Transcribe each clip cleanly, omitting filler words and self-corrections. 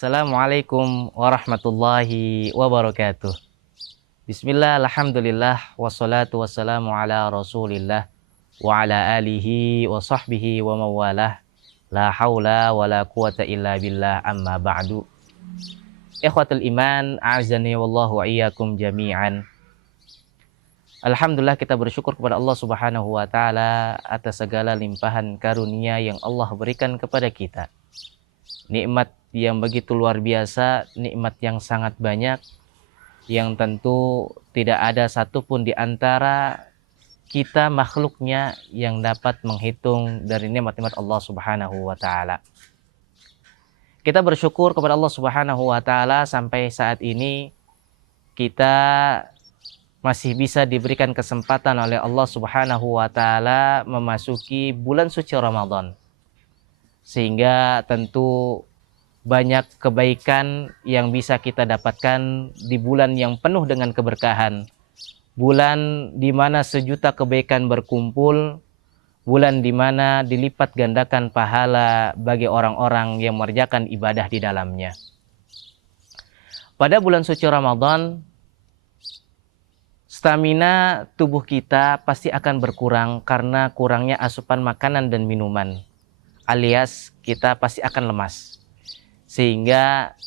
Assalamualaikum warahmatullahi wabarakatuh. Bismillah, alhamdulillah, wassalatu wassalamu ala rasulillah wa ala alihi wa sahbihi wa mawalah. La hawla wa la quwata illa billah, amma ba'du. Ikhwatul iman, a'azani wallahu wa iyyakum jami'an. Alhamdulillah, kita bersyukur kepada Allah subhanahu wa ta'ala atas segala limpahan karunia yang Allah berikan kepada kita. Nikmat yang begitu luar biasa, nikmat yang sangat banyak, yang tentu tidak ada satupun di antara kita makhluknya yang dapat menghitung dari nikmat-nikmat Allah subhanahu wa ta'ala. Kita bersyukur kepada Allah subhanahu wa ta'ala sampai saat ini kita masih bisa diberikan kesempatan oleh Allah subhanahu wa ta'ala memasuki bulan suci Ramadan. Sehingga tentu banyak kebaikan yang bisa kita dapatkan di bulan yang penuh dengan keberkahan. Bulan di mana sejuta kebaikan berkumpul, bulan di mana dilipat gandakan pahala bagi orang-orang yang mengerjakan ibadah di dalamnya. Pada bulan suci Ramadan, stamina tubuh kita pasti akan berkurang karena kurangnya asupan makanan dan minuman. Alias kita pasti akan lemas, sehingga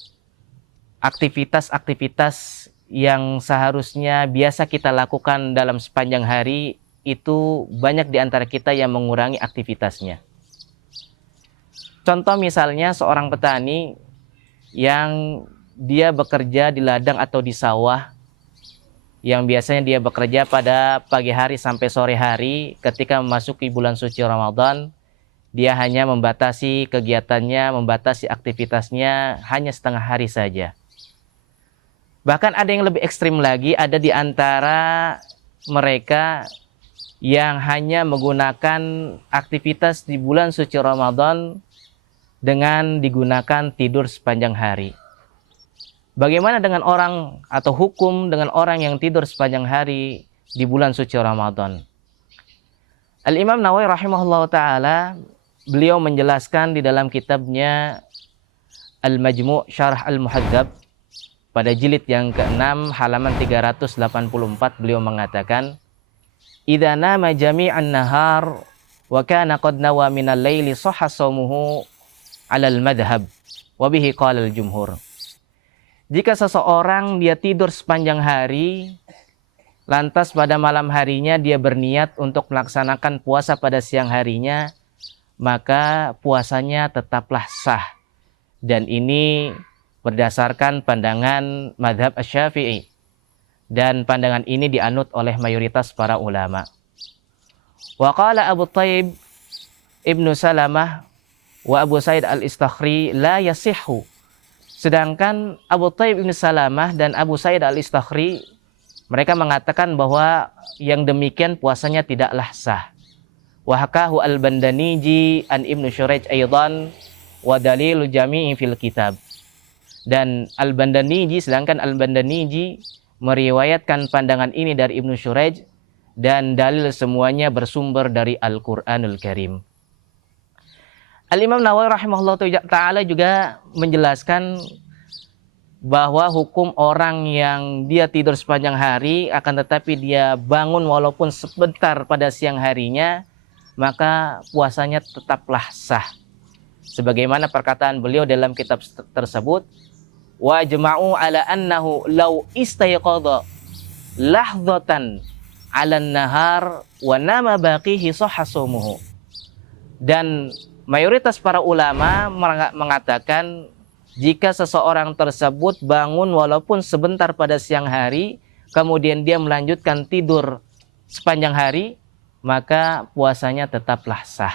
aktivitas-aktivitas yang seharusnya biasa kita lakukan dalam sepanjang hari itu banyak di antara kita yang mengurangi aktivitasnya. Contoh misalnya seorang petani yang dia bekerja di ladang atau di sawah, yang biasanya dia bekerja pada pagi hari sampai sore hari. Ketika memasuki bulan suci Ramadan, dia hanya membatasi kegiatannya, membatasi aktivitasnya hanya setengah hari saja. Bahkan ada yang lebih ekstrim lagi, ada di antara mereka yang hanya menggunakan aktivitas di bulan suci Ramadan dengan digunakan tidur sepanjang hari. Bagaimana dengan orang atau hukum dengan orang yang tidur sepanjang hari di bulan suci Ramadan? Al-Imam Nawawi rahimahullah ta'ala, beliau menjelaskan di dalam kitabnya Al-Majmu' Syarah Al-Muhadzab pada jilid yang ke-6 halaman 384, beliau mengatakan, "Idza nama jami'an nahar wa kana qad nawa minal laili sahha shaumuhu 'ala al-madhhab wa bihi qala al-jumhur." Jika seseorang dia tidur sepanjang hari, lantas pada malam harinya dia berniat untuk melaksanakan puasa pada siang harinya, maka puasanya tetaplah sah. Dan ini berdasarkan pandangan madhab Asy-Syafi'i. Dan pandangan ini dianut oleh mayoritas para ulama. Wa qala Abu Thaib Ibnu Salamah wa Abu Sa'id Al-Istakhri la yasihhu. Sedangkan Abu Thaib Ibnu Salamah dan Abu Sa'id Al-Istakhri, mereka mengatakan bahwa yang demikian puasanya tidaklah sah. Wa hakahu al-Bandaniji an Ibnu Syuraij aidan wa dalilu jami'i fil kitab. Dan al-Bandaniji, sedangkan al-Bandaniji meriwayatkan pandangan ini dari Ibnu Syuraij, dan dalil semuanya bersumber dari Al-Qur'anul Karim. Al-Imam Nawawi rahimahullah ta'ala juga menjelaskan bahwa hukum orang yang dia tidur sepanjang hari akan tetapi dia bangun walaupun sebentar pada siang harinya, maka puasanya tetaplah sah. Sebagaimana perkataan beliau dalam kitab tersebut, wa jama'u ala annahu law istayqadha lahdhatan 'ala an-nahar wa nama baqihi sahha shaumuhu. Dan mayoritas para ulama mengatakan jika seseorang tersebut bangun walaupun sebentar pada siang hari, kemudian dia melanjutkan tidur sepanjang hari, maka puasanya tetaplah sah.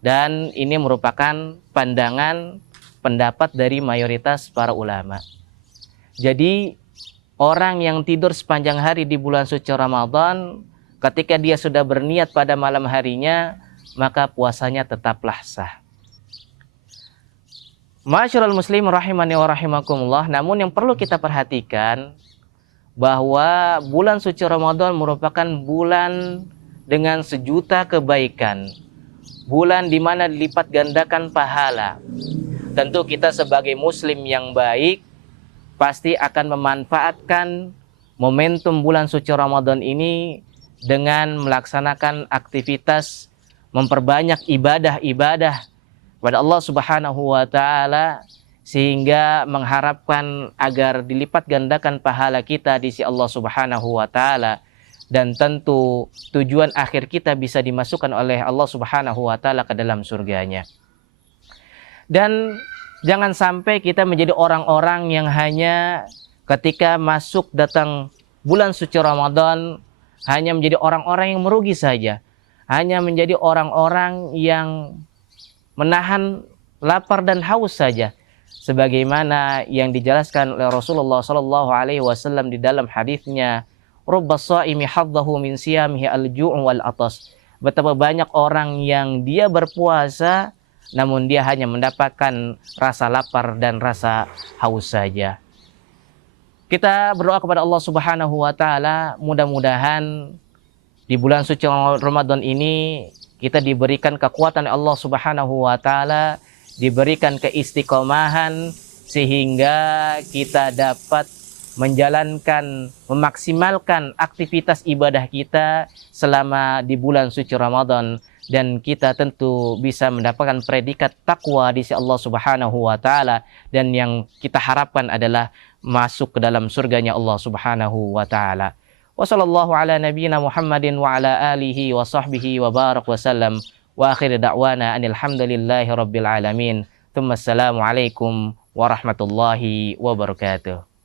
Dan ini merupakan pandangan pendapat dari mayoritas para ulama. Jadi orang yang tidur sepanjang hari di bulan suci Ramadan, ketika dia sudah berniat pada malam harinya, maka puasanya tetaplah sah. Ma'asyiral muslim rahimani wa rahimakumullah, namun yang perlu kita perhatikan bahwa bulan suci Ramadan merupakan bulan dengan sejuta kebaikan. Bulan di mana dilipat gandakan pahala. tentu kita sebagai muslim yang baik pasti akan memanfaatkan momentum bulan suci Ramadan ini dengan melaksanakan aktivitas memperbanyak ibadah-ibadah kepada Allah Subhanahu wa taala, sehingga mengharapkan agar dilipat gandakan pahala kita di sisi Allah Subhanahu wa taala, dan tentu tujuan akhir kita bisa dimasukkan oleh Allah Subhanahu wa taala ke dalam surganya. Dan jangan sampai kita menjadi orang-orang yang hanya ketika masuk datang bulan suci Ramadan hanya menjadi orang-orang yang merugi saja, hanya menjadi orang-orang yang menahan lapar dan haus saja, sebagaimana yang dijelaskan oleh Rasulullah sallallahu alaihi wasallam di dalam hadisnya, rubbas shaimi haddahu min siyamihi al-ju' wal atas. Betapa banyak orang yang dia berpuasa namun dia hanya mendapatkan rasa lapar dan rasa haus saja. Kita berdoa kepada Allah Subhanahu wa taala, mudah-mudahan di bulan suci Ramadan ini kita diberikan kekuatan Allah Subhanahu wa taala, diberikan keistiqomahan sehingga kita dapat menjalankan, memaksimalkan aktivitas ibadah kita selama di bulan suci Ramadan, dan kita tentu bisa mendapatkan predikat takwa di sisi Allah Subhanahu wa taala, dan yang kita harapkan adalah masuk ke dalam surganya Allah Subhanahu wa taala. Wa sallallahu ala nabiyyina Muhammadin wa ala alihi wa sahbihi wa barak wa sallam, wa akhir da'wana anil hamdulillahi rabbil alamin. Tsumma assalamu alaikum warahmatullahi wabarakatuh.